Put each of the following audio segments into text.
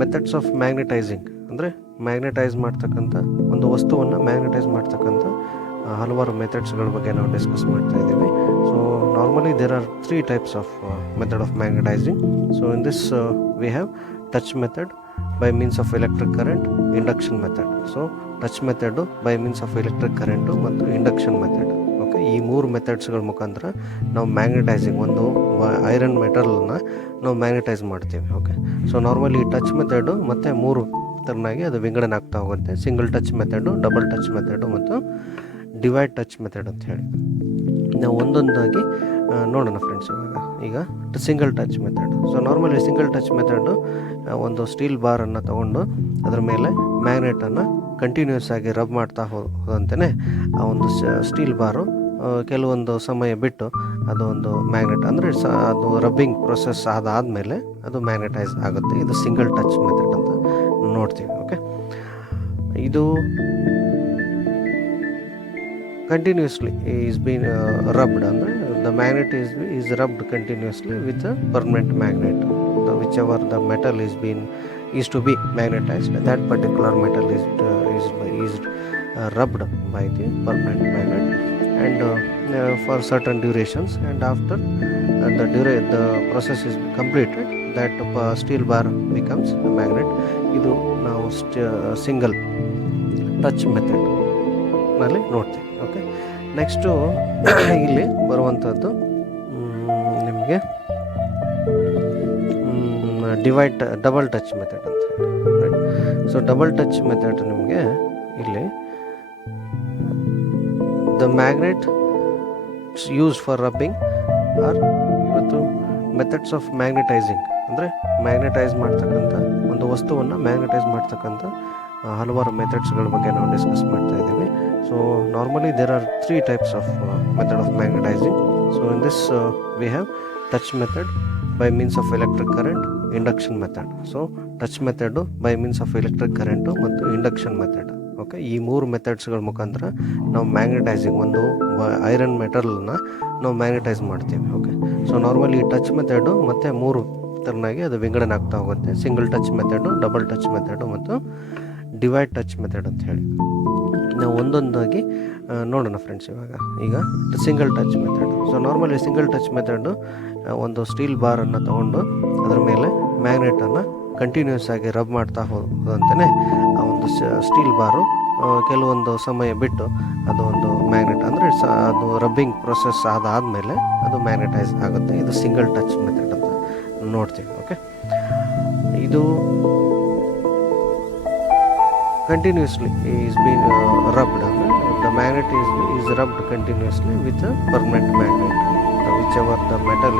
Methods of magnetizing ಅಂದರೆ magnetize ಮಾಡ್ತಕ್ಕಂಥ ಒಂದು ವಸ್ತುವನ್ನು ಮ್ಯಾಗ್ನೆಟೈಸ್ ಮಾಡ್ತಕ್ಕಂಥ ಹಲವಾರು ಮೆಥಡ್ಸ್ಗಳ ಬಗ್ಗೆ ನಾವು ಡಿಸ್ಕಸ್ ಮಾಡ್ತಾ ಇದ್ದೀವಿ. So normally there are 3 types of method of magnetizing. So in this we have touch method by means of electric current, induction method. So touch method by means of electric current ಮತ್ತು induction method. Okay, ಈ 3 ಮೆಥಡ್ಸ್ಗಳ ಮುಖಾಂತರ ನಾವು magnetising ಒಂದು iron ಮೆಟಲ್ನ ನಾವು magnetise ಮಾಡ್ತೀವಿ. Okay, so normally touch method ಮತ್ತು 3 ಥರನಾಗಿ ಅದು ವಿಂಗಡಣೆ ಆಗ್ತಾ ಹೋಗುತ್ತೆ. Single touch method, double touch method ಮತ್ತು ಡಿವೈಡ್ ಟಚ್ ಮೆಥಡ್ ಅಂತ ಹೇಳಿ ನಾವು ಒಂದೊಂದಾಗಿ ನೋಡೋಣ ಫ್ರೆಂಡ್ಸ್. ಈಗ single touch method. So normally single touch method ಒಂದು ಸ್ಟೀಲ್ ಬಾರನ್ನು ತೊಗೊಂಡು ಅದರ ಮೇಲೆ ಮ್ಯಾಗ್ನೆಟನ್ನು ಕಂಟಿನ್ಯೂಸ್ ಆಗಿ ರಬ್ ಮಾಡ್ತಾ ಹೋದಂತೆಯೇ ಆ ಒಂದು ಸ್ಟೀಲ್ ಬಾರು ಕೆಲವೊಂದು ಸಮಯ ಬಿಟ್ಟು ಅದು ಒಂದು ಮ್ಯಾಗ್ನೆಟ್ ಅಂದರೆ ಅದು ರಬ್ಬಿಂಗ್ ಪ್ರೊಸೆಸ್ ಆದಾದಮೇಲೆ ಅದು ಮ್ಯಾಗ್ನೆಟೈಸ್ ಆಗುತ್ತೆ. ಇದು ಸಿಂಗಲ್ ಟಚ್ ಮೆಥಡ್ ಅಂತ ನೋಡ್ತೀವಿ. ಓಕೆ, ಇದು continuously is being rubbed, ಅಂದರೆ the magnet is rubbed continuously with a permanent magnet. Whichever the metal is to be magnetized, that particular metal is rubbed by the permanent magnet and for certain durations, and after the process is completed, that steel bar becomes a magnet. ಇದು ನಾವು single touch method ನಲ್ಲಿ ನೋಡ್ತೀವಿ. Okay, next ಇಲ್ಲಿ ಬರುವಂಥದ್ದು ನಿಮಗೆ double touch method ಅಂತ ಹೇಳಿ. Right, so double touch method ನಿಮಗೆ ಇಲ್ಲಿ the magnet use for rubbing are ಇವತ್ತು ಮೆಥಡ್ಸ್ ಆಫ್ ಮ್ಯಾಗ್ನೆಟೈಸಿಂಗ್ ಅಂದರೆ ಮ್ಯಾಗ್ನೆಟೈಸ್ ಮಾಡ್ತಕ್ಕಂಥ ಒಂದು ವಸ್ತುವನ್ನು ಮ್ಯಾಗ್ನೆಟೈಸ್ ಮಾಡ್ತಕ್ಕಂಥ ಹಲವಾರು ಮೆಥಡ್ಸ್ಗಳ ಬಗ್ಗೆ ನಾವು ಡಿಸ್ಕಸ್ ಮಾಡ್ತಾ ಇದ್ದೀವಿ. So normally there are 3 types of method of magnetizing. So in this we have touch method by means of electric current, induction method. So touch method by means of electric current ಮತ್ತು induction method. Okay, ಈ 3 ಮೆಥಡ್ಸ್ಗಳ ಮುಖಾಂತರ ನಾವು magnetising ಒಂದು iron ಮೆಟಲ್ನ ನಾವು magnetise ಮಾಡ್ತೀವಿ. Okay, so normally touch method ಮತ್ತು 3 ಥರನಾಗಿ ಅದು ವಿಂಗಡಣೆ ಆಗ್ತಾ ಹೋಗುತ್ತೆ. Single touch method, double touch method ಮತ್ತು ಡಿವೈಡ್ ಟಚ್ ಮೆಥಡ್ ಅಂತ ಹೇಳಿ ನಾವು ಒಂದೊಂದಾಗಿ ನೋಡೋಣ ಫ್ರೆಂಡ್ಸ್. ಈಗ single touch method. So normally single touch method ಒಂದು ಸ್ಟೀಲ್ ಬಾರನ್ನು ತೊಗೊಂಡು ಅದರ ಮೇಲೆ ಮ್ಯಾಗ್ನೆಟನ್ನು ಕಂಟಿನ್ಯೂಸ್ ಆಗಿ ರಬ್ ಮಾಡ್ತಾ ಹೋದಂತೆಯೇ ಆ ಒಂದು ಸ್ಟೀಲ್ ಬಾರು ಕೆಲವೊಂದು ಸಮಯ ಬಿಟ್ಟು ಅದು ಒಂದು ಮ್ಯಾಗ್ನೆಟ್ ಅಂದರೆ ಅದು ರಬ್ಬಿಂಗ್ ಪ್ರೊಸೆಸ್ ಆದಾದಮೇಲೆ ಅದು ಮ್ಯಾಗ್ನೆಟೈಸ್ ಆಗುತ್ತೆ. ಇದು ಸಿಂಗಲ್ ಟಚ್ ಮೆಥಡ್ ಅಂತ ನೋಡ್ತೀವಿ. ಓಕೆ, ಇದು continuously is being rubbed, the magnet is rubbed continuously with a permanent magnet. Whichever the metal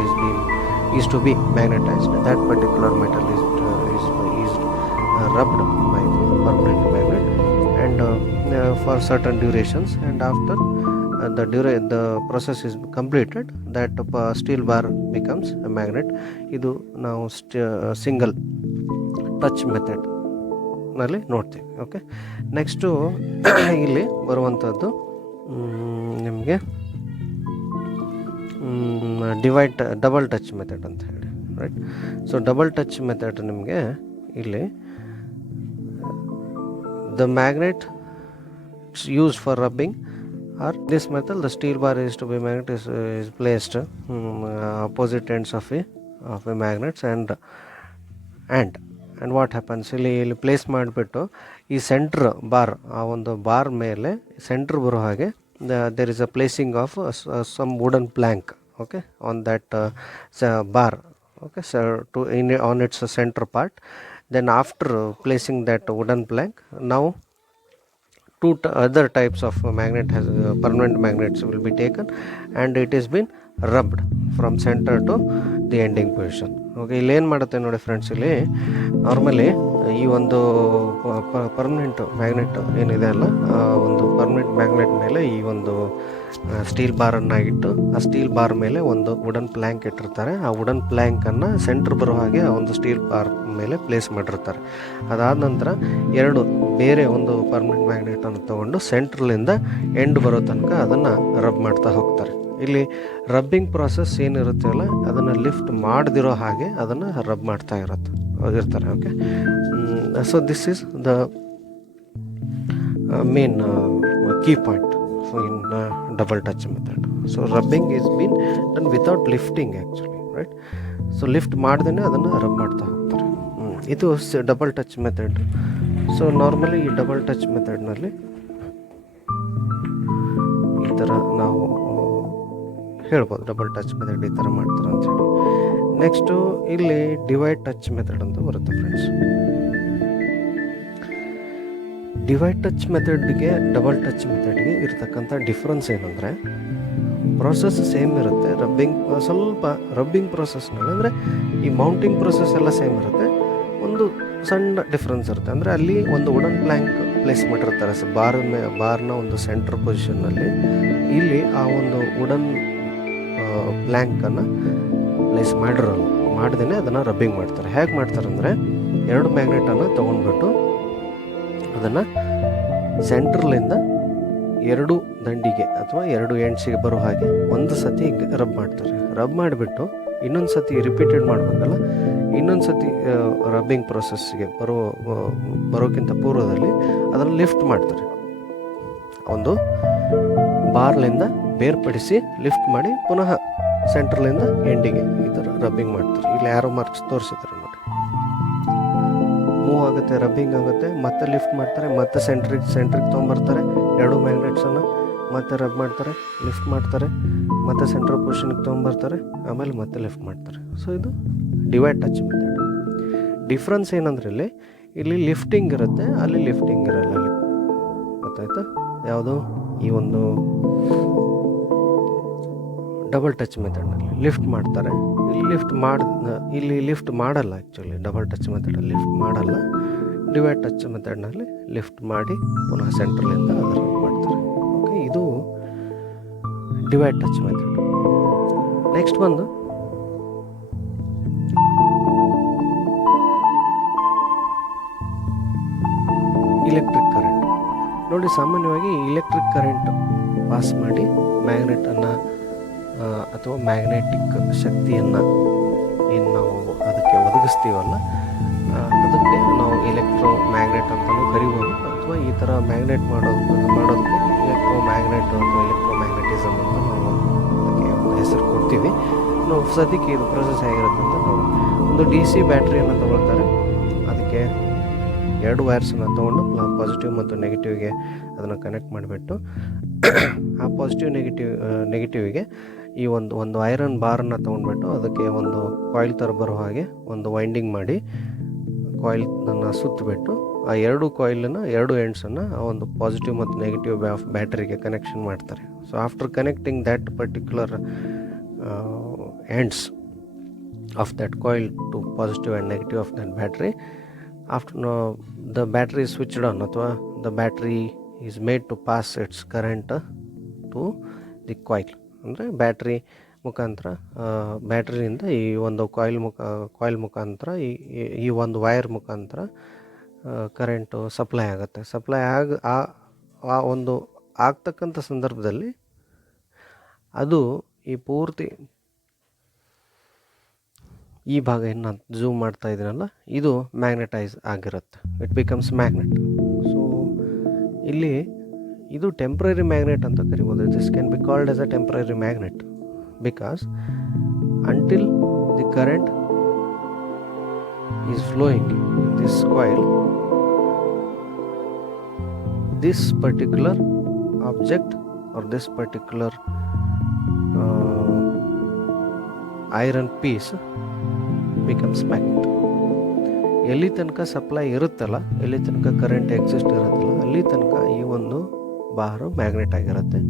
is to be magnetized, that particular metal is rubbed by the permanent magnet and for certain durations, and after the process is completed, that steel bar becomes a magnet. ಇದು ನಾವು single touch method ನಲ್ಲಿ ನೋಡ್ತೀವಿ. Okay, next ಇಲ್ಲಿ ಬರುವಂಥದ್ದು ನಿಮಗೆ double touch method ಅಂತ ಹೇಳಿ. Right, so double touch method ನಿಮಗೆ ಇಲ್ಲಿ the magnet use for rubbing or this method the steel bar is to be magnet is placed opposite ends of a magnets and what happens ಇಲ್ಲಿ place ಮಾಡಿಬಿಟ್ಟು ಈ centre bar ಆ ಒಂದು bar ಮೇಲೆ centre ಬರೋ ಹಾಗೆ there is a placing of some wooden plank, okay, on that bar, okay, so on its center part. Then after placing that wooden plank, now 2 other types of permanent magnets will be taken and it has been rubbed from center to the ending position. Okay, ಇಲ್ಲಿ ಏನು ಮಾಡುತ್ತೆ ನೋಡಿ friends, ಇಲ್ಲಿ normally ಈ ಒಂದು permanent magnet ಏನಿದೆ ಅಲ್ಲ, ಒಂದು ಪರ್ಮನೆಂಟ್ ಮ್ಯಾಗ್ನೆಟ್ ಮೇಲೆ ಈ ಒಂದು ಸ್ಟೀಲ್ ಬಾರನ್ನು ಇಟ್ಟು ಆ ಸ್ಟೀಲ್ ಬಾರ್ ಮೇಲೆ ಒಂದು ವುಡನ್ ಪ್ಲ್ಯಾಂಕ್ ಇಟ್ಟಿರ್ತಾರೆ. ಆ ವುಡನ್ ಪ್ಲ್ಯಾಂಕನ್ನು ಸೆಂಟ್ರ್ ಬರೋ ಹಾಗೆ ಆ ಒಂದು ಸ್ಟೀಲ್ ಬಾರ್ ಮೇಲೆ ಪ್ಲೇಸ್ ಮಾಡಿರ್ತಾರೆ. ಅದಾದ ನಂತರ 2 ಬೇರೆ ಒಂದು ಪರ್ಮನೆಂಟ್ ಮ್ಯಾಗ್ನೆಟನ್ನು ತೊಗೊಂಡು ಸೆಂಟ್ರಲಿಂದ ಎಂಡ್ ಬರೋ ತನಕ ಅದನ್ನು ರಬ್ ಮಾಡ್ತಾ ಹೋಗ್ತಾರೆ. ಇಲ್ಲಿ ರಬ್ಬಿಂಗ್ ಪ್ರಾಸೆಸ್ ಏನಿರುತ್ತೆ ಅಲ್ಲ, ಅದನ್ನು ಲಿಫ್ಟ್ ಮಾಡದಿರೋ ಹಾಗೆ ಅದನ್ನು ರಬ್ ಮಾಡ್ತಾ ಇರುತ್ತೆ. ಇರ್ತಾರೆ. Okay, so this is the main key point in double touch method. So rubbing is been done without lifting actually, right? So lift ಮಾಡ್ದೇನೆ ಅದನ್ನು ರಬ್ ಮಾಡ್ತಾ ಹೋಗ್ತಾರೆ. ಇದು double touch method. So normally ಈ ಡಬಲ್ ಟಚ್ ಮೆಥಡ್ನಲ್ಲಿ ಈ ಥರ ನಾವು ಹೇಳ್ಬೋದು, ಡಬಲ್ ಟಚ್ ಮೆಥಡ್ ಈ ಥರ ಮಾಡ್ತಾರೆ ಅಂಥೇಳಿ. ನೆಕ್ಸ್ಟು ಇಲ್ಲಿ ಡಿವೈಡ್ ಟಚ್ ಮೆಥಡ್ ಅಂತ ಬರುತ್ತೆ ಫ್ರೆಂಡ್ಸ್. ಡಿವೈಡ್ ಟಚ್ ಮೆಥಡ್ಗೆ ಡಬಲ್ ಟಚ್ ಮೆಥಡ್ಗೆ ಇರತಕ್ಕಂಥ ಡಿಫ್ರೆನ್ಸ್ ಏನಂದರೆ, ಪ್ರೋಸೆಸ್ ಸೇಮ್ ಇರುತ್ತೆ. ಸ್ವಲ್ಪ ರಬ್ಬಿಂಗ್ ಪ್ರೋಸೆಸ್ನಲ್ಲಿ ಅಂದರೆ ಈ ಮೌಂಟಿಂಗ್ ಪ್ರೋಸೆಸ್ ಎಲ್ಲ ಸೇಮ್ ಇರುತ್ತೆ. ಒಂದು ಸಣ್ಣ ಡಿಫ್ರೆನ್ಸ್ ಇರುತ್ತೆ. ಅಂದರೆ ಅಲ್ಲಿ ಒಂದು ವುಡನ್ ಪ್ಲ್ಯಾಂಕ್ ಪ್ಲೇಸ್ ಮಾಡಿರ್ತಾರೆ ಬಾರ್ನ ಒಂದು ಸೆಂಟ್ರ್ ಪೊಸಿಷನ್ನಲ್ಲಿ. ಇಲ್ಲಿ ಆ ಒಂದು ವುಡನ್ ಪ್ಲ್ಯಾಂಕನ್ನು ಪ್ಲೇಸ್ ಮಾಡ್ದೇ ಅದನ್ನು ರಬ್ಬಿಂಗ್ ಮಾಡ್ತಾರೆ. ಹೇಗೆ ಮಾಡ್ತಾರೆ ಅಂದರೆ, 2 ಮ್ಯಾಗ್ನೆಟನ್ನು ತೊಗೊಂಡ್ಬಿಟ್ಟು ಅದನ್ನು ಸೆಂಟ್ರಲಿಂದ 2 ದಂಡಿಗೆ ಅಥವಾ 2 ಎಂಡ್ಸಿಗೆ ಬರೋ ಹಾಗೆ ಒಂದು ಸತಿ ರಬ್ ಮಾಡ್ತಾರೆ. ರಬ್ ಮಾಡಿಬಿಟ್ಟು ಇನ್ನೊಂದು ಸತಿ ರಿಪೀಟೆಡ್ ಮಾಡಬೇಕಲ್ಲ, ಇನ್ನೊಂದು ಸತಿ ರಬ್ಬಿಂಗ್ ಪ್ರೊಸೆಸ್ಗೆ ಬರೋಕ್ಕಿಂತ ಪೂರ್ವದಲ್ಲಿ ಅದನ್ನು ಲಿಫ್ಟ್ ಮಾಡ್ತಾರೆ. ಒಂದು ಬಾರ್ಲಿಂದ ಬೇರ್ಪಡಿಸಿ ಲಿಫ್ಟ್ ಮಾಡಿ ಪುನಃ ಸೆಂಟ್ರಲಿಂದ ಎಂಡಿಗೆ ಈ ಥರ ರಬ್ಬಿಂಗ್ ಮಾಡ್ತಾರೆ. ಇಲ್ಲಿ ಆರೋ ಮಾರ್ಕ್ಸ್ ತೋರಿಸಿದ್ದಾರೆ ನೋಡಿ. ಮೂವ್ ಆಗುತ್ತೆ, ರಬ್ಬಿಂಗ್ ಆಗುತ್ತೆ, ಮತ್ತೆ ಲಿಫ್ಟ್ ಮಾಡ್ತಾರೆ, ಮತ್ತೆ ಸೆಂಟ್ರಿಗೆ ತೊಗೊಂಬರ್ತಾರೆ. 2 ಮ್ಯಾಗ್ನೆಟ್ಸನ್ನು ಮತ್ತೆ ರಬ್ ಮಾಡ್ತಾರೆ, ಲಿಫ್ಟ್ ಮಾಡ್ತಾರೆ, ಮತ್ತೆ ಸೆಂಟ್ರಲ್ ಪೊಸಿಷನ್ಗೆ ತೊಗೊಂಬರ್ತಾರೆ, ಆಮೇಲೆ ಮತ್ತೆ ಲಿಫ್ಟ್ ಮಾಡ್ತಾರೆ. ಸೊ ಇದು ಡಿವೈಡ್ ಟಚ್ ಮೆಥಡ್. ಡಿಫ್ರೆನ್ಸ್ ಏನಂದ್ರೆ ಇಲ್ಲಿ ಲಿಫ್ಟಿಂಗ್ ಇರುತ್ತೆ, ಅಲ್ಲಿ ಲಿಫ್ಟಿಂಗ್ ಇರಲ್ಲ. ಅಲ್ಲಿ ಗೊತ್ತಾಯ್ತಾ? ಯಾವುದು ಈ ಒಂದು ಡಬಲ್ ಟಚ್ ಮೆಥಡ್ನಲ್ಲಿ ಲಿಫ್ಟ್ ಮಾಡ್ತಾರೆ, ಇಲ್ಲಿ ಲಿಫ್ಟ್ ಮಾಡಲ್ಲ. ಆ್ಯಕ್ಚುಲಿ ಡಬಲ್ ಟಚ್ ಮೆಥಡಲ್ಲಿ ಲಿಫ್ಟ್ ಮಾಡಲ್ಲ. ಡಿವೈಡ್ ಟಚ್ ಮೆಥಡ್ನಲ್ಲಿ ಲಿಫ್ಟ್ ಮಾಡಿ ಪುನಃ ಸೆಂಟ್ರಲಿಂದ ಅದನ್ನು ಮಾಡ್ತಾರೆ. ಓಕೆ, ಇದು ಡಿವೈಡ್ ಟಚ್ ಮೆಥಡ್. ನೆಕ್ಸ್ಟ್ ಬಂದು ಇಲೆಕ್ಟ್ರಿಕ್ ಕರೆಂಟ್. ನೋಡಿ, ಸಾಮಾನ್ಯವಾಗಿ ಇಲೆಕ್ಟ್ರಿಕ್ ಕರೆಂಟ್ ಪಾಸ್ ಮಾಡಿ ಮ್ಯಾಗ್ನೆಟನ್ನು ಅಥವಾ ಮ್ಯಾಗ್ನೆಟಿಕ್ ಶಕ್ತಿಯನ್ನು ಏನು ನಾವು ಅದಕ್ಕೆ ಒದಗಿಸ್ತೀವಲ್ಲ, ಅದಕ್ಕೆ ನಾವು ಎಲೆಕ್ಟ್ರೋ ಮ್ಯಾಗ್ನೆಟ್ ಅಂತಲೂ ಕರಿಬೋದು. ಅಥವಾ ಈ ಥರ ಮ್ಯಾಗ್ನೆಟ್ ಮಾಡೋದಕ್ಕೆ ಎಲೆಕ್ಟ್ರೋ ಮ್ಯಾಗ್ನೆಟ್ ಅಥವಾ ಎಲೆಕ್ಟ್ರೋ ಮ್ಯಾಗ್ನೆಟಿಸಮ್ ಅಂತ ನಾವು ಅದಕ್ಕೆ ಒಂದು ಹೆಸರು ಕೊಡ್ತೀವಿ. ನಾವು ಸದ್ಯಕ್ಕೆ ಇದು ಪ್ರೊಸೆಸ್ ಹೇಗಿರುತ್ತೆ ಅಂತ ನಾವು ಒಂದು DC ಬ್ಯಾಟ್ರಿಯನ್ನು ತೊಗೊಳ್ತಾರೆ. ಅದಕ್ಕೆ 2 ವೈರ್ಸನ್ನು ತೊಗೊಂಡು ಪಾಸಿಟಿವ್ ಮತ್ತು ನೆಗೆಟಿವ್ಗೆ ಅದನ್ನು ಕನೆಕ್ಟ್ ಮಾಡಿಬಿಟ್ಟು ಆ ಪಾಸಿಟಿವ್ ನೆಗೆಟಿವ್ಗೆ ಈ ಒಂದು ಐರನ್ ಬಾರನ್ನು ತೊಗೊಂಡ್ಬಿಟ್ಟು ಅದಕ್ಕೆ ಒಂದು ಕಾಯಿಲ್ ಥರ ಬರೋ ಹಾಗೆ ಒಂದು ವೈಂಡಿಂಗ್ ಮಾಡಿ ಕಾಯಿಲನ್ನು ಸುತ್ತಬಿಟ್ಟು ಆ 2 ಕಾಯಿಲನ್ನು 2 ಎಂಡ್ಸನ್ನು ಆ ಒಂದು ಪಾಸಿಟಿವ್ ಮತ್ತು ನೆಗೆಟಿವ್ ಬ್ಯಾಟರಿಗೆ ಕನೆಕ್ಷನ್ ಮಾಡ್ತಾರೆ. So after connecting that particular ends of that coil to positive and negative of that battery, after the battery is switched on ಅಥವಾ the battery is made to pass its current to the coil. ಅಂದರೆ battery ಮುಖಾಂತರ ಬ್ಯಾಟ್ರಿಯಿಂದ ಈ ಒಂದು coil ಮುಖಾಂತರ ಈ ಒಂದು wire ಮುಖಾಂತರ current supply ಆಗುತ್ತೆ. ಸಪ್ಲೈ ಆ ಒಂದು ಆಗ್ತಕ್ಕಂಥ ಸಂದರ್ಭದಲ್ಲಿ ಅದು ಈ ಪೂರ್ತಿ ಈ ಭಾಗ ಏನು ನಾನು ಝೂಮ್ ಮಾಡ್ತಾ ಇದ್ದೀನಲ್ಲ, ಇದು ಮ್ಯಾಗ್ನೆಟೈಸ್ ಆಗಿರುತ್ತೆ. It becomes magnet. ಸೊ ಇಲ್ಲಿ ಇದು ಟೆಂಪ್ರರಿ ಮ್ಯಾಗ್ನೆಟ್ ಅಂತ ಕರಿಬೋದು. This can be called as a temporary magnet because until the current is flowing in this coil, this particular object or this particular iron piece becomes magnet. ಎಲ್ಲಿ ತನಕ supply ಇರುತ್ತಲ್ಲ, ಎಲ್ಲಿ ತನಕ current exist ಇರುತ್ತಲ್ಲ, ಅಲ್ಲಿ ತನಕ ಈ ಒಂದು ಬಾರು ಮ್ಯಾಗ್ನೆಟ್ ಆಗಿರುತ್ತೆ.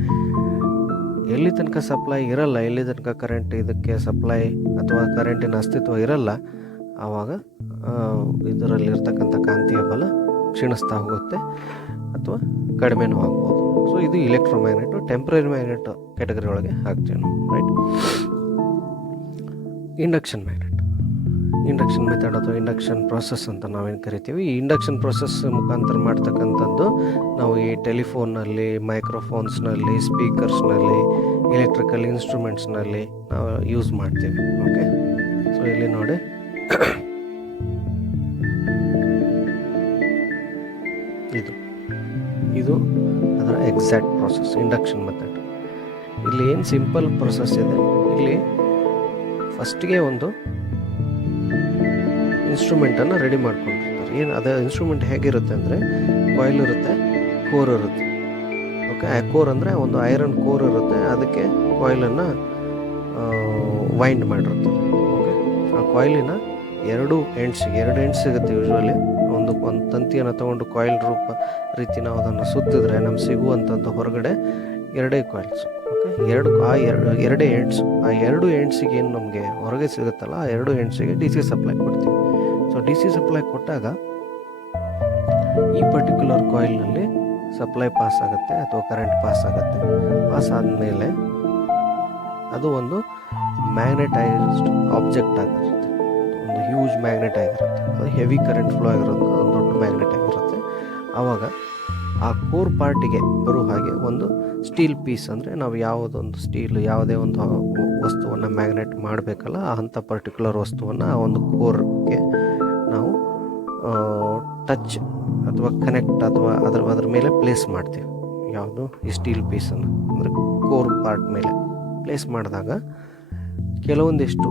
ಎಲ್ಲಿ ತನಕ ಸಪ್ಲೈ ಇರಲ್ಲ, ಎಲ್ಲಿ ತನಕ ಕರೆಂಟ್ ಇದಕ್ಕೆ ಸಪ್ಲೈ ಅಥವಾ ಕರೆಂಟಿನ ಅಸ್ತಿತ್ವ ಇರಲ್ಲ, ಆವಾಗ ಇದರಲ್ಲಿರ್ತಕ್ಕಂಥ ಕಾಂತೀಯ ಬಲ ಕ್ಷೀಣಿಸ್ತಾ ಹೋಗುತ್ತೆ ಅಥವಾ ಕಡಿಮೆನೂ ಆಗ್ಬೋದು. ಸೊ ಇದು ಇಲೆಕ್ಟ್ರೋಮ್ಯಾಗ್ನೆಟು ಟೆಂಪ್ರರಿ ಮ್ಯಾಗ್ನೆಟ್ ಕ್ಯಾಟಗರಿ ಒಳಗೆ ಹಾಕ್ತೀವಿ ನಾವು, ರೈಟ್. ಇಂಡಕ್ಷನ್ ಮೆಥಡ್ ಅಥವಾ ಇಂಡಕ್ಷನ್ ಪ್ರೊಸೆಸ್ ಅಂತ ನಾವೇನು ಕರಿತೀವಿ. ಈ ಇಂಡಕ್ಷನ್ ಪ್ರೊಸೆಸ್ ಮುಖಾಂತರ ಮಾಡ್ತಕ್ಕಂಥದ್ದು ನಾವು ಈ ಟೆಲಿಫೋನ್ನಲ್ಲಿ, ಮೈಕ್ರೋಫೋನ್ಸ್ನಲ್ಲಿ, ಸ್ಪೀಕರ್ಸ್ನಲ್ಲಿ, ಎಲೆಕ್ಟ್ರಿಕಲ್ ಇನ್ಸ್ಟ್ರೂಮೆಂಟ್ಸ್ನಲ್ಲಿ ನಾವು ಯೂಸ್ ಮಾಡ್ತೀವಿ. ಓಕೆ, ಸೊ ಇಲ್ಲಿ ನೋಡಿ ಸೆಟ್ ಪ್ರೊಸೆಸ್, ಇಂಡಕ್ಷನ್ ಮೆಥಡ್. ಇಲ್ಲಿ ಏನು ಸಿಂಪಲ್ ಪ್ರೊಸೆಸ್ ಇದೆ, ಇಲ್ಲಿ ಫಸ್ಟ್ಗೆ ಒಂದು ಇನ್ಸ್ಟ್ರೂಮೆಂಟನ್ನು ರೆಡಿ ಮಾಡ್ಕೊಂಡಿರ್ತಾರೆ. ಏನು ಅದು ಇನ್ಸ್ಟ್ರೂಮೆಂಟ್ ಹೇಗಿರುತ್ತೆ ಅಂದರೆ, ಕಾಯಿಲ್ ಇರುತ್ತೆ, ಕೋರ್ ಇರುತ್ತೆ. ಓಕೆ, ಕೋರ್ ಅಂದರೆ ಒಂದು ಐರನ್ ಕೋರ್ ಇರುತ್ತೆ, ಅದಕ್ಕೆ ಕಾಯಿಲನ್ನು ವೈಂಡ್ ಮಾಡಿರ್ತಾರೆ. ಓಕೆ, ಆ ಕಾಯಿಲಿನ ಎರಡು ಎಂಡ್ಸ್ ಸಿಗುತ್ತೆ ಯೂಶ್ವಲಿ. ಒಂದು ತಂತಿಯನ್ನು ತೊಗೊಂಡು ಕಾಯಿಲ್ ರೀತಿ ನಾವು ಅದನ್ನು ಸುತ್ತಿದ್ರೆ ನಮ್ಗೆ ಸಿಗುವಂಥದ್ದು ಹೊರಗಡೆ ಎರಡೇ ಕಾಯಿಲ್ಸ್. ಓಕೆ, ಎರಡೇ ಎಂಡ್ಸ್. ಆ ಎರಡು ಎಂಡ್ಸಿಗೆ ಏನು ನಮಗೆ ಹೊರಗೆ ಸಿಗುತ್ತಲ್ಲ, ಆ ಎರಡು ಎಂಡ್ಸಿಗೆ ಡಿ ಸಿ ಸಪ್ಲೈ ಕೊಡ್ತೀವಿ. ಸೊ ಡಿ ಸಿ ಸಪ್ಲೈ ಕೊಟ್ಟಾಗ ಈ ಪರ್ಟಿಕ್ಯುಲರ್ ಕಾಯಿಲ್ನಲ್ಲಿ ಸಪ್ಲೈ ಪಾಸ್ ಆಗುತ್ತೆ ಅಥವಾ ಕರೆಂಟ್ ಪಾಸ್ ಆಗುತ್ತೆ. ಪಾಸ್ ಆದಮೇಲೆ ಅದು ಒಂದು ಮ್ಯಾಗ್ನೆಟೈಸ್ಡ್ ಆಬ್ಜೆಕ್ಟ್ ಆಗಿರುತ್ತೆ, ಒಂದು ಹ್ಯೂಜ್ ಮ್ಯಾಗ್ನೆಟ್ ಆಗಿರುತ್ತೆ. ಅದು ಹೆವಿ ಕರೆಂಟ್ ಫ್ಲೋ ಆಗಿರೋದು ಒಂದು ದೊಡ್ಡ ಮ್ಯಾಗ್ನೆಟ್ ಆಗಿರುತ್ತೆ. ಆವಾಗ ಆ ಕೋರ್ ಪಾರ್ಟಿಗೆ ಬರೋ ಹಾಗೆ ಒಂದು ಸ್ಟೀಲ್ ಪೀಸ್, ಅಂದರೆ ನಾವು ಯಾವುದೇ ಒಂದು ವಸ್ತುವನ್ನು ಮ್ಯಾಗ್ನೆಟ್ ಮಾಡಬೇಕಲ್ಲ, ಅಂಥ ಪರ್ಟಿಕ್ಯುಲರ್ ವಸ್ತುವನ್ನು ಆ ಒಂದು ಕೋರ್ಗೆ ನಾವು ಟಚ್ ಅಥವಾ ಕನೆಕ್ಟ್ ಅಥವಾ ಅದ್ರ ಮೇಲೆ ಪ್ಲೇಸ್ ಮಾಡ್ತೀವಿ. ಯಾವುದು ಈ ಸ್ಟೀಲ್ ಪೀಸನ್ನು ಅಂದರೆ ಕೋರ್ ಪಾರ್ಟ್ ಮೇಲೆ ಪ್ಲೇಸ್ ಮಾಡಿದಾಗ ಕೆಲವೊಂದಿಷ್ಟು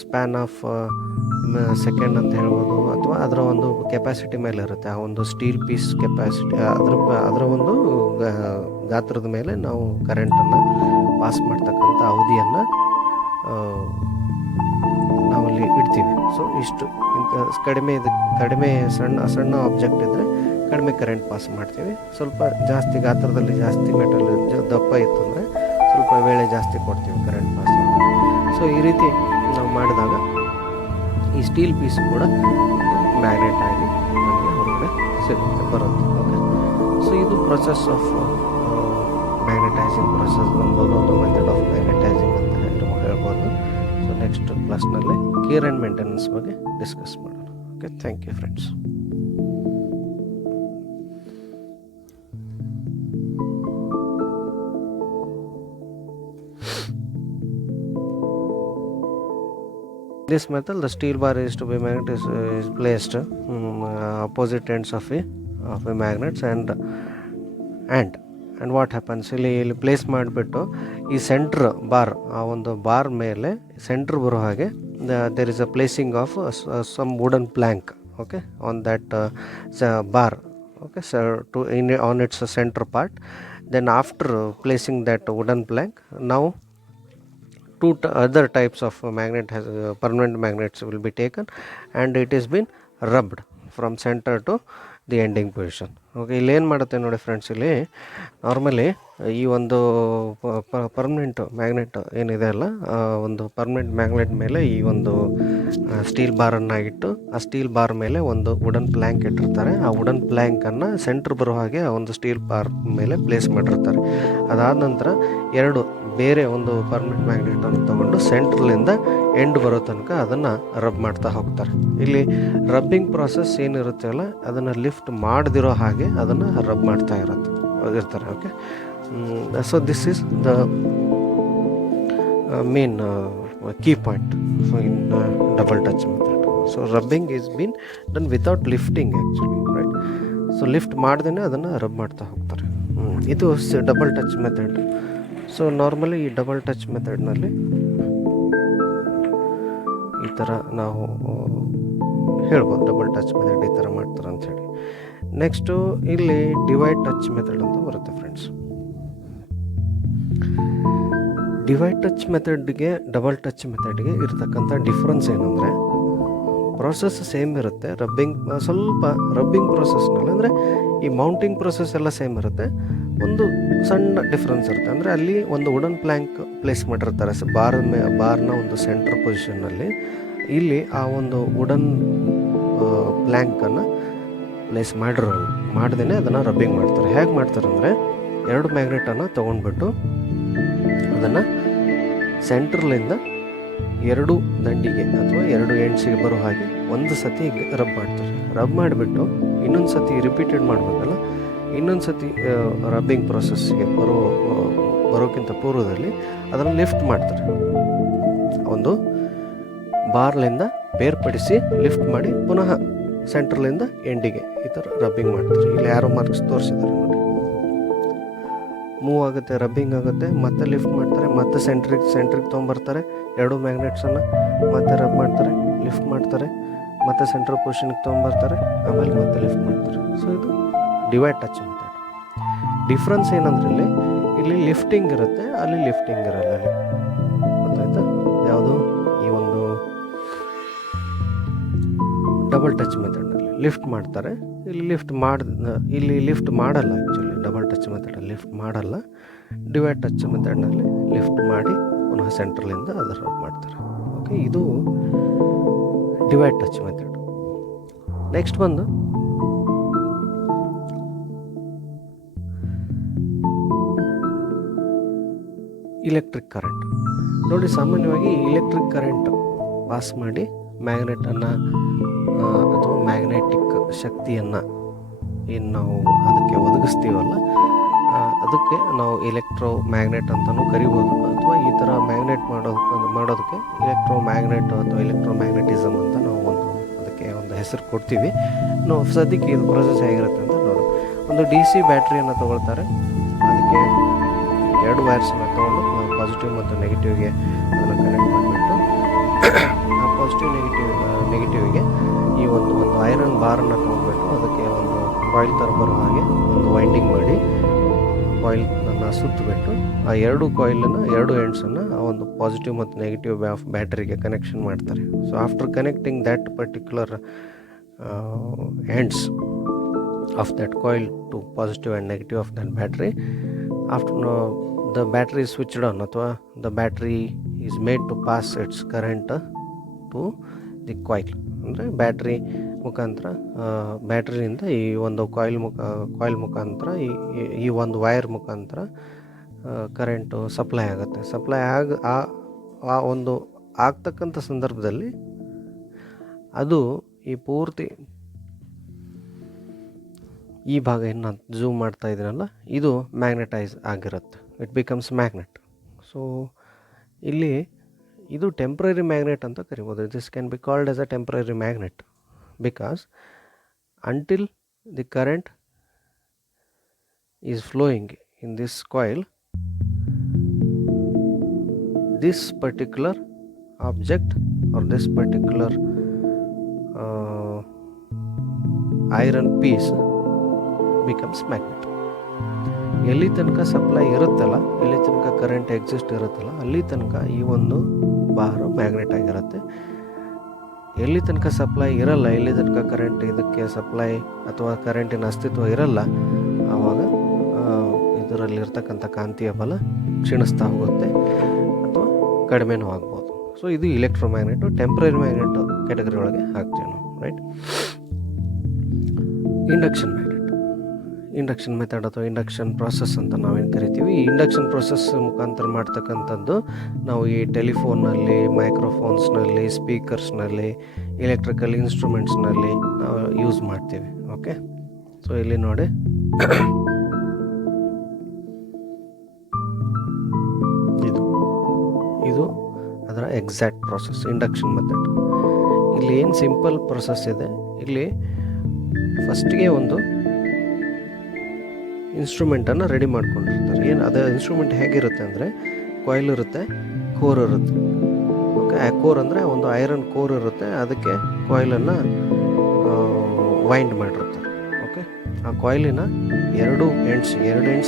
ಸ್ಪ್ಯಾನ್ ಆಫ್ ಸೆಕೆಂಡ್ ಅಂತ ಹೇಳ್ಬೋದು, ಅಥವಾ ಅದರ ಒಂದು ಕೆಪಾಸಿಟಿ ಮೇಲೆ ಇರುತ್ತೆ. ಆ ಒಂದು ಸ್ಟೀಲ್ ಪೀಸ್ ಕೆಪಾಸಿಟಿ, ಅದರ ಒಂದು ಗಾತ್ರದ ಮೇಲೆ ನಾವು ಕರೆಂಟನ್ನು ಪಾಸ್ ಮಾಡ್ತಕ್ಕಂಥ ಅವಧಿಯನ್ನು ನಾವಲ್ಲಿ ಇಡ್ತೀವಿ. ಸೊ ಇಷ್ಟು ಕಡಿಮೆ ಸಣ್ಣ ಆಬ್ಜೆಕ್ಟ್ ಇದ್ದರೆ ಕಡಿಮೆ ಕರೆಂಟ್ ಪಾಸ್ ಮಾಡ್ತೀವಿ. ಸ್ವಲ್ಪ ಜಾಸ್ತಿ ಗಾತ್ರದಲ್ಲಿ ಜಾಸ್ತಿ ಮೆಟಲ್ ದಪ್ಪ ಇತ್ತು ಅಂದರೆ ಸ್ವಲ್ಪ ವೇಳೆ ಜಾಸ್ತಿ ಕೊಡ್ತೀವಿ ಕರೆಂಟ್ ಪಾಸ್. ಸೊ ಈ ರೀತಿ ನಾವು ಮಾಡಿದಾಗ ಈ ಸ್ಟೀಲ್ ಪೀಸ್ ಕೂಡ ಮ್ಯಾಗ್ನೆಟ್ ಆಗಿ ನಮಗೆ ಹೊರಗಡೆ ಬರುತ್ತೆ. ಓಕೆ, ಸೊ ಇದು ಪ್ರೊಸೆಸ್ ಆಫ್ ಮ್ಯಾಗ್ನೆಟೈಸಿಂಗ್ ಪ್ರೊಸೆಸ್ ಅನ್ಬೋದು, ಒಂದು ಮೆಥಡ್ ಆಫ್ ಮ್ಯಾಗ್ನೆಟೈಸಿಂಗ್ ಅಂತ ಹೇಳ್ಬೋದು. ಸೊ ನೆಕ್ಸ್ಟ್ ಕ್ಲಾಸ್ನಲ್ಲಿ ಕೇರ್ ಆ್ಯಂಡ್ ಮೇಂಟೆನೆನ್ಸ್ ಬಗ್ಗೆ ಡಿಸ್ಕಸ್ ಮಾಡೋಣ. Okay, thank you friends. This method, the steel bar is to be magnet is placed opposite ends of a magnets and what happens, ಇಲ್ಲಿ place ಮಾಡಿಬಿಟ್ಟು ಈ centre bar, ಆ ಒಂದು bar ಮೇಲೆ centre ಬರೋ ಹಾಗೆ there is a placing of some wooden plank, okay, on that bar, okay, so on its center part. Then after placing that wooden plank, now two other types of permanent magnets will be taken, and it has been rubbed from center to the ending position. Okay, ಇಲ್ಲಿ ಏನು ಮಾಡುತ್ತೆ ನೋಡಿ friends, ಇಲ್ಲಿ normally ಈ ಒಂದು permanent magnet ಏನಿದೆ ಅಲ್ಲ, ಒಂದು ಪರ್ಮನೆಂಟ್ ಮ್ಯಾಗ್ನೆಟ್ ಮೇಲೆ ಈ ಒಂದು ಸ್ಟೀಲ್ ಬಾರನ್ನು ಇಟ್ಟು ಆ ಸ್ಟೀಲ್ ಬಾರ್ ಮೇಲೆ ಒಂದು ವುಡನ್ ಪ್ಲ್ಯಾಂಕ್ ಇಟ್ಟಿರ್ತಾರೆ. ಆ ವುಡನ್ ಪ್ಲ್ಯಾಂಕನ್ನು ಸೆಂಟ್ರ್ ಬರೋ ಹಾಗೆ ಆ ಒಂದು ಸ್ಟೀಲ್ ಬಾರ್ ಮೇಲೆ ಪ್ಲೇಸ್ ಮಾಡಿರ್ತಾರೆ. ಅದಾದ ನಂತರ ಎರಡು ಬೇರೆ ಒಂದು ಪರ್ಮನೆಂಟ್ ಮ್ಯಾಗ್ನೆಟನ್ನು ತೊಗೊಂಡು ಸೆಂಟ್ರಲಿಂದ ಎಂಡ್ ಬರೋ ತನಕ ಅದನ್ನು ರಬ್ ಮಾಡ್ತಾ ಹೋಗ್ತಾರೆ. ಇಲ್ಲಿ ರಬ್ಬಿಂಗ್ ಪ್ರಾಸೆಸ್ ಏನಿರುತ್ತೆ ಅಲ್ಲ, ಅದನ್ನು ಲಿಫ್ಟ್ ಮಾಡದಿರೋ ಹಾಗೆ ಅದನ್ನು ರಬ್ ಮಾಡ್ತಾ ಇರ್ತಾರೆ. Okay, so this is the main key point in double touch method. So rubbing is been done without lifting actually, right? So lift ಮಾಡ್ದೇನೆ ಅದನ್ನು ರಬ್ ಮಾಡ್ತಾ ಹೋಗ್ತಾರೆ. ಇದು double touch method. So normally ಈ ಡಬಲ್ ಟಚ್ ಮೆಥಡ್ನಲ್ಲಿ ಈ ಥರ ನಾವು ಹೇಳ್ಬೋದು, ಡಬಲ್ ಟಚ್ ಮೆಥಡ್ ಈ ಥರ ಮಾಡ್ತಾರೆ ಅಂಥೇಳಿ. ನೆಕ್ಸ್ಟು ಇಲ್ಲಿ ಡಿವೈಡ್ ಟಚ್ ಮೆಥಡ್ ಅಂತ ಬರುತ್ತೆ ಫ್ರೆಂಡ್ಸ್. ಡಿವೈಡ್ ಟಚ್ ಮೆಥಡ್ಗೆ ಡಬಲ್ ಟಚ್ ಮೆಥಡ್ಗೆ ಇರ್ತಕ್ಕಂಥ ಡಿಫ್ರೆನ್ಸ್ ಏನಂದರೆ, ಪ್ರೊಸೆಸ್ ಸೇಮ್ ಇರುತ್ತೆ. ಸ್ವಲ್ಪ ರಬ್ಬಿಂಗ್ ಪ್ರೊಸೆಸ್ನಲ್ಲಿ ಅಂದರೆ ಈ ಮೌಂಟಿಂಗ್ ಪ್ರೊಸೆಸ್ ಎಲ್ಲ ಸೇಮ್ ಇರುತ್ತೆ. ಒಂದು ಸಣ್ಣ ಡಿಫ್ರೆನ್ಸ್ ಇರುತ್ತೆ, ಅಂದರೆ ಅಲ್ಲಿ ಒಂದು ವುಡನ್ ಪ್ಲ್ಯಾಂಕ್ ಪ್ಲೇಸ್ ಮಾಡಿರ್ತಾರೆ ಬಾರ್ನ ಒಂದು ಸೆಂಟ್ರ್ ಪೊಸಿಷನ್ನಲ್ಲಿ. ಇಲ್ಲಿ ಆ ಒಂದು ವುಡನ್ ಪ್ಲ್ಯಾಂಕನ್ನು ಪ್ಲೇಸ್ ಮಾಡ್ದೇ ಅದನ್ನು ರಬ್ಬಿಂಗ್ ಮಾಡ್ತಾರೆ. ಹೇಗೆ ಮಾಡ್ತಾರೆ ಅಂದರೆ, ಎರಡು ಮ್ಯಾಗ್ನೆಟನ್ನು ತೊಗೊಂಡ್ಬಿಟ್ಟು ಅದನ್ನು ಸೆಂಟ್ರಲಿಂದ ಎರಡು ದಂಡಿಗೆ ಅಥವಾ ಎರಡು ಎಂಡ್ಸಿಗೆ ಬರೋ ಹಾಗೆ ಒಂದು ಸತಿ ರಬ್ ಮಾಡ್ತಾರೆ. ರಬ್ ಮಾಡಿಬಿಟ್ಟು ಇನ್ನೊಂದು ಸತಿ ರಿಪೀಟೆಡ್ ಮಾಡಬೇಕಲ್ಲ, ಇನ್ನೊಂದು ಸತಿ ರಬ್ಬಿಂಗ್ ಪ್ರೊಸೆಸ್ಗೆ ಬರೋಕ್ಕಿಂತ ಪೂರ್ವದಲ್ಲಿ ಅದನ್ನು ಲಿಫ್ಟ್ ಮಾಡ್ತಾರೆ. ಒಂದು ಬಾರ್ಲಿಂದ ಬೇರ್ಪಡಿಸಿ ಲಿಫ್ಟ್ ಮಾಡಿ ಪುನಃ ಸೆಂಟ್ರಲಿಂದ ಎಂಡಿಗೆ ಈ ಥರ ರಬ್ಬಿಂಗ್ ಮಾಡ್ತಾರೆ. ಇಲ್ಲಿ ಯಾರೋ ಮಾರ್ಕ್ಸ್ ತೋರಿಸಿದ್ದಾರೆ ನೋಡಿ. ಮೂವ್ ಆಗುತ್ತೆ, ರಬ್ಬಿಂಗ್ ಆಗುತ್ತೆ, ಮತ್ತೆ ಲಿಫ್ಟ್ ಮಾಡ್ತಾರೆ, ಮತ್ತೆ ಸೆಂಟ್ರಿಗೆ ತೊಗೊಂಬರ್ತಾರೆ, ಎರಡು ಮ್ಯಾಗ್ನೆಟ್ಸನ್ನು ಮತ್ತೆ ರಬ್ ಮಾಡ್ತಾರೆ, ಲಿಫ್ಟ್ ಮಾಡ್ತಾರೆ, ಮತ್ತೆ ಸೆಂಟ್ರಲ್ ಪೊಸಿಷನ್ಗೆ ತೊಗೊಂಬರ್ತಾರೆ, ಆಮೇಲೆ ಮತ್ತೆ ಲಿಫ್ಟ್ ಮಾಡ್ತಾರೆ. ಸೊ ಇದು ಡಿವೈಡ್ ಟಚ್ ಮೆಥಡ್. ಡಿಫ್ರೆನ್ಸ್ ಏನಂದ್ರೆ ಇಲ್ಲಿ ಲಿಫ್ಟಿಂಗ್ ಇರುತ್ತೆ, ಅಲ್ಲಿ ಲಿಫ್ಟಿಂಗ್ ಇರಲ್ಲ. ಅಲ್ಲಿ ಗೊತ್ತಾಯ್ತಾ? ಯಾವುದು ಈ ಒಂದು ಡಬಲ್ ಟಚ್ ಮೆಥಡ್ನಲ್ಲಿ ಲಿಫ್ಟ್ ಮಾಡ್ತಾರೆ, ಇಲ್ಲಿ ಲಿಫ್ಟ್ ಮಾಡಲ್ಲ. ಆ್ಯಕ್ಚುಲಿ ಡಬಲ್ ಟಚ್ ಮೆಥಡಲ್ಲಿ ಲಿಫ್ಟ್ ಮಾಡಲ್ಲ. ಡಿವೈಡ್ ಟಚ್ ಮೆಥಡ್ನಲ್ಲಿ ಲಿಫ್ಟ್ ಮಾಡಿ ಪುನಃ ಸೆಂಟ್ರಲಿಂದ ಅದರ ರಬ್ ಮಾಡ್ತಾರೆ. ಓಕೆ, ಇದು ಡಿವೈಡ್ ಟಚ್ ಮೆಥಡ್. ನೆಕ್ಸ್ಟ್ ಬಂದು ಇಲೆಕ್ಟ್ರಿಕ್ ಕರೆಂಟ್. ನೋಡಿ, ಸಾಮಾನ್ಯವಾಗಿ ಇಲೆಕ್ಟ್ರಿಕ್ ಕರೆಂಟ್ ಪಾಸ್ ಮಾಡಿ ಮ್ಯಾಗ್ನೆಟನ್ನು ಅಥವಾ ಮ್ಯಾಗ್ನೆಟಿಕ್ ಶಕ್ತಿಯನ್ನು ಏನು ನಾವು ಅದಕ್ಕೆ ಒದಗಿಸ್ತೀವಲ್ಲ, ಅದಕ್ಕೆ ನಾವು ಎಲೆಕ್ಟ್ರೋ ಮ್ಯಾಗ್ನೆಟ್ ಅಂತಲೂ ಕರಿಬೋದು, ಅಥವಾ ಈ ಥರ ಮ್ಯಾಗ್ನೆಟ್ ಮಾಡೋದಕ್ಕೆ ಎಲೆಕ್ಟ್ರೋ ಮ್ಯಾಗ್ನೆಟ್ ಅಥವಾ ಎಲೆಕ್ಟ್ರೋ ಮ್ಯಾಗ್ನೆಟಿಸಮ್ ಅಂತ ನಾವು ಅದಕ್ಕೆ ಒಂದು ಹೆಸರು ಕೊಡ್ತೀವಿ. ನಾವು ಸದ್ಯಕ್ಕೆ ಇದು ಪ್ರೊಸೆಸ್ ಹೇಗಿರುತ್ತೆ ಅಂತ ನೋಡೋಣ. ಒಂದು DC ಬ್ಯಾಟ್ರಿಯನ್ನು ತೊಗೊಳ್ತಾರೆ, ಅದಕ್ಕೆ 2 ವೈರ್ಸನ್ನು ತೊಗೊಂಡು ಪಾಸಿಟಿವ್ ಮತ್ತು ನೆಗೆಟಿವ್ಗೆ ಅದನ್ನು ಕನೆಕ್ಟ್ ಮಾಡಿಬಿಟ್ಟು ಆ ಪಾಸಿಟಿವ್ ನೆಗೆಟಿವ್ಗೆ ಈ ಒಂದು ಐರನ್ ಬಾರನ್ನು ತೊಗೊಂಡ್ಬಿಟ್ಟು ಅದಕ್ಕೆ ಒಂದು ಕಾಯಿಲ್ ಥರ ಬರೋ ಹಾಗೆ ಒಂದು ವೈಂಡಿಂಗ್ ಮಾಡಿ ಕಾಯಿಲನ್ನು ಸುತ್ತಬಿಟ್ಟು ಆ 2 ಎಂಡ್ಸನ್ನು ಆ ಒಂದು ಪಾಸಿಟಿವ್ ಮತ್ತು ನೆಗೆಟಿವ್ ಆಫ್ ಬ್ಯಾಟರಿಗೆ ಕನೆಕ್ಷನ್ ಮಾಡ್ತಾರೆ. So after connecting that particular ends of that coil to positive and negative of that battery, after the battery is switched on, ಅಥವಾ the battery is made to pass its current to the coil. ಅಂದರೆ battery ಮುಖಾಂತರ ಬ್ಯಾಟ್ರಿಯಿಂದ ಈ ಒಂದು coil ಮುಖಾಂತರ ಈ ಒಂದು wire ಮುಖಾಂತರ current supply ಆಗುತ್ತೆ. ಆ ಒಂದು ಆಗ್ತಕ್ಕಂಥ ಸಂದರ್ಭದಲ್ಲಿ ಅದು ಈ ಪೂರ್ತಿ ಈ ಭಾಗ ಏನು ನಾನು ಝೂಮ್ ಮಾಡ್ತಾ ಇದ್ದೀನಲ್ಲ, ಇದು ಮ್ಯಾಗ್ನೆಟೈಸ್ ಆಗಿರುತ್ತೆ. It becomes magnet. ಸೊ ಇಲ್ಲಿ ಇದು ಟೆಂಪ್ರರಿ ಮ್ಯಾಗ್ನೆಟ್ ಅಂತ ಕರಿಬೋದು. This can be called as a temporary magnet because until the current is flowing in this coil, this particular object or this particular iron piece becomes magnet. ಎಲ್ಲಿ ತನಕ supply ಇರುತ್ತಲ್ಲ, ಎಲ್ಲಿ ತನಕ current exist ಇರುತ್ತಲ್ಲ, ಅಲ್ಲಿ ತನಕ ಈ ಒಂದು ಬಾರು ಮ್ಯಾಗ್ನೆಟ್ ಆಗಿರುತ್ತೆ. ಎಲ್ಲಿ ತನಕ ಸಪ್ಲೈ ಇರಲ್ಲ, ಎಲ್ಲಿ ತನಕ ಕರೆಂಟ್ ಇದಕ್ಕೆ ಸಪ್ಲೈ ಅಥವಾ ಕರೆಂಟಿನ ಅಸ್ತಿತ್ವ ಇರಲ್ಲ, ಆವಾಗ ಇದರಲ್ಲಿರ್ತಕ್ಕಂಥ ಕಾಂತೀಯ ಬಲ ಕ್ಷೀಣಿಸ್ತಾ ಹೋಗುತ್ತೆ ಅಥವಾ ಕಡಿಮೆನೂ ಆಗ್ಬೋದು. ಸೊ ಇದು ಇಲೆಕ್ಟ್ರೋಮ್ಯಾಗ್ನೆಟು ಟೆಂಪ್ರರಿ ಮ್ಯಾಗ್ನೆಟ್ ಕ್ಯಾಟಗರಿ ಒಳಗೆ ಹಾಕ್ತೀವಿ ನಾವು, ರೈಟ್. ಇಂಡಕ್ಷನ್ ಮೆಥಡ್ ಅಥವಾ ಇಂಡಕ್ಷನ್ ಪ್ರಾಸೆಸ್ ಅಂತ ನಾವೇನು ಕರಿತೀವಿ. ಈ ಇಂಡಕ್ಷನ್ ಪ್ರಾಸೆಸ್ ಮುಖಾಂತರ ಮಾಡ್ತಕ್ಕಂಥದ್ದು ನಾವು ಈ ಟೆಲಿಫೋನ್ನಲ್ಲಿ, ಮೈಕ್ರೋಫೋನ್ಸ್ನಲ್ಲಿ, ಸ್ಪೀಕರ್ಸ್ನಲ್ಲಿ, ಎಲೆಕ್ಟ್ರಿಕಲ್ ಇನ್ಸ್ಟ್ರೂಮೆಂಟ್ಸ್ನಲ್ಲಿ ನಾವು ಯೂಸ್ ಮಾಡ್ತೀವಿ. ಓಕೆ, ಸೊ ಇಲ್ಲಿ ನೋಡಿ, ಇದು ಅದರ ಎಕ್ಸಾಕ್ಟ್ ಪ್ರಾಸೆಸ್, ಇಂಡಕ್ಷನ್ ಮೆಥಡ್. ಇಲ್ಲಿ ಏನು ಸಿಂಪಲ್ ಪ್ರೊಸೆಸ್ ಇದೆ, ಇಲ್ಲಿ ಫಸ್ಟಿಗೆ ಒಂದು ಇನ್ಸ್ಟ್ರೂಮೆಂಟನ್ನು ರೆಡಿ ಮಾಡ್ಕೊಂಡಿರ್ತಾರೆ. ಅದು ಇನ್ಸ್ಟ್ರೂಮೆಂಟ್ ಹೇಗಿರುತ್ತೆ ಅಂದರೆ, ಕಾಯಿಲ್ ಇರುತ್ತೆ, ಕೋರ್ ಇರುತ್ತೆ. ಓಕೆ, ಆ ಕೋರ್ ಅಂದರೆ ಒಂದು ಐರನ್ ಕೋರ್ ಇರುತ್ತೆ, ಅದಕ್ಕೆ ಕಾಯಿಲನ್ನು ವೈಂಡ್ ಮಾಡಿರ್ತಾರೆ. ಓಕೆ, ಆ ಕಾಯಿಲಿನ ಎರಡು ಎಂಡ್ಸ್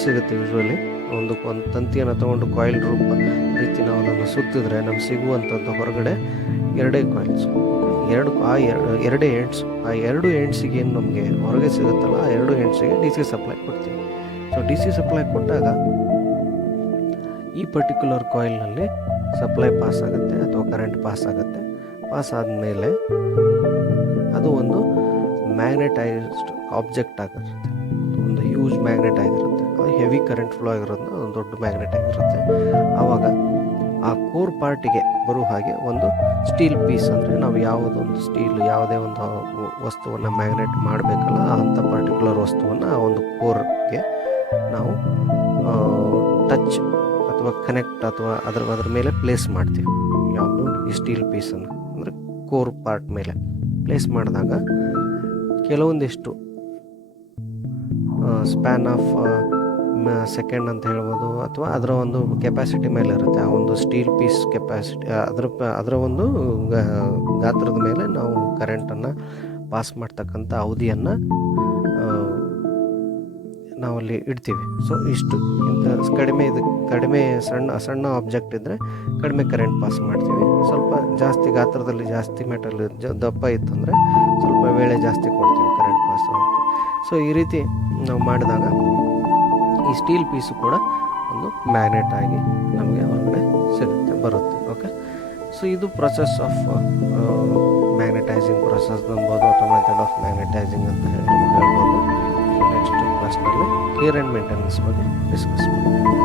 ಸಿಗುತ್ತೆ. ಯೂಶ್ವಲಿ ಒಂದು ತಂತಿಯನ್ನು ತೊಗೊಂಡು ಕಾಯಿಲ್ ರೀತಿ ನಾವು ಅದನ್ನು ಸುತ್ತಿದ್ರೆ ನಮ್ಗೆ ಸಿಗುವಂಥದ್ದು ಹೊರಗಡೆ 2 ಕಾಯಿಲ್ಸ್, ಎರಡೇ ಎಂಡ್ಸ್. ಆ 2 ಎಂಡ್ಸಿಗೆ ಏನು ನಮಗೆ ಹೊರಗೆ ಸಿಗುತ್ತಲ್ಲ, ಆ 2 ಎಂಡ್ಸಿಗೆ DC ಸಪ್ಲೈ ಕೊಡ್ತೀವಿ. ಸೊ DC ಸಪ್ಲೈ ಕೊಟ್ಟಾಗ ಈ ಪರ್ಟಿಕ್ಯುಲರ್ ಕಾಯಿಲ್ನಲ್ಲಿ ಸಪ್ಲೈ ಪಾಸ್ ಆಗುತ್ತೆ ಅಥವಾ ಕರೆಂಟ್ ಪಾಸ್ ಆಗುತ್ತೆ. ಪಾಸ್ ಆದಮೇಲೆ ಅದು ಒಂದು ಮ್ಯಾಗ್ನೆಟೈಸ್ಡ್ ಆಬ್ಜೆಕ್ಟ್ ಆಗಿರುತ್ತೆ, ಒಂದು ಹ್ಯೂಜ್ ಮ್ಯಾಗ್ನೆಟ್ ಆಗಿರುತ್ತೆ. ಅದು ಹೆವಿ ಕರೆಂಟ್ ಫ್ಲೋ ಆಗಿರೋದ್ರಿಂದ ಒಂದು ದೊಡ್ಡ ಮ್ಯಾಗ್ನೆಟ್ ಆಗಿರುತ್ತೆ. ಆವಾಗ ಆ ಕೋರ್ ಪಾರ್ಟಿಗೆ ಬರೋ ಹಾಗೆ ಒಂದು ಸ್ಟೀಲ್ ಪೀಸ್, ಅಂದರೆ ನಾವು ಯಾವುದೇ ಒಂದು ವಸ್ತುವನ್ನು ಮ್ಯಾಗ್ನೆಟ್ ಮಾಡಬೇಕಲ್ಲ, ಅಂಥ ಪರ್ಟಿಕ್ಯುಲರ್ ವಸ್ತುವನ್ನು ಆ ಒಂದು ಕೋರ್ಗೆ ನಾವು ಟಚ್ ಅಥವಾ ಕನೆಕ್ಟ್ ಅಥವಾ ಅದರ ಮೇಲೆ ಪ್ಲೇಸ್ ಮಾಡ್ತೀವಿ. ಯಾವುದು ಈ ಸ್ಟೀಲ್ ಪೀಸನ್ನು ಅಂದರೆ ಕೋರ್ ಪಾರ್ಟ್ ಮೇಲೆ ಪ್ಲೇಸ್ ಮಾಡಿದಾಗ ಕೆಲವೊಂದಿಷ್ಟು ಸ್ಪ್ಯಾನ್ ಆಫ್ ಸೆಕೆಂಡ್ ಅಂತ ಹೇಳ್ಬೋದು, ಅಥವಾ ಅದರ ಒಂದು ಕೆಪಾಸಿಟಿ ಮೇಲೆ ಇರುತ್ತೆ. ಆ ಒಂದು ಸ್ಟೀಲ್ ಪೀಸ್ ಕೆಪಾಸಿಟಿ ಅದರ ಒಂದು ಗಾತ್ರದ ಮೇಲೆ ನಾವು ಕರೆಂಟನ್ನು ಪಾಸ್ ಮಾಡ್ತಕ್ಕಂಥ ಅವಧಿಯನ್ನು ನಾವಲ್ಲಿ ಇಡ್ತೀವಿ. ಸೊ ಇಷ್ಟು ಇಂಥ ಕಡಿಮೆ ಸಣ್ಣ ಆಬ್ಜೆಕ್ಟ್ ಇದ್ದರೆ ಕಡಿಮೆ ಕರೆಂಟ್ ಪಾಸ್ ಮಾಡ್ತೀವಿ. ಸ್ವಲ್ಪ ಜಾಸ್ತಿ ಗಾತ್ರದಲ್ಲಿ ಜಾಸ್ತಿ ಮೆಟಲ್ ದಪ್ಪ ಇತ್ತಂದರೆ ಸ್ವಲ್ಪ ವೇಳೆ ಜಾಸ್ತಿ ಕೊಡ್ತೀವಿ ಕರೆಂಟ್ ಪಾಸ್ ಆಗೋಕ್ಕೆ. ಸೊ ಈ ರೀತಿ ನಾವು ಮಾಡಿದಾಗ ಈ ಸ್ಟೀಲ್ ಪೀಸು ಕೂಡ ಒಂದು ಮ್ಯಾಗ್ನೆಟ್ ಆಗಿ ನಮಗೆ ಹೊರಗಡೆ ಬರುತ್ತೆ. ಓಕೆ, ಸೊ ಇದು ಪ್ರೊಸೆಸ್ ಆಫ್ ಮ್ಯಾಗ್ನೆಟೈಸಿಂಗ್ ಪ್ರೊಸೆಸ್ ಅನ್ಬೋದು, ಅಥವಾ ಮೆಥಡ್ ಆಫ್ ಮ್ಯಾಗ್ನೆಟೈಸಿಂಗ್ ಅಂತ ಹೇಳ್ಬೋದು. ಸೊ ನೆಕ್ಸ್ಟ್ ಕ್ಲಾಸ್ನಲ್ಲಿ ಕೇರ್ ಆ್ಯಂಡ್ ಮೇಂಟೆನೆನ್ಸ್ ಬಗ್ಗೆ ಡಿಸ್ಕಸ್ ಮಾಡೋಣ.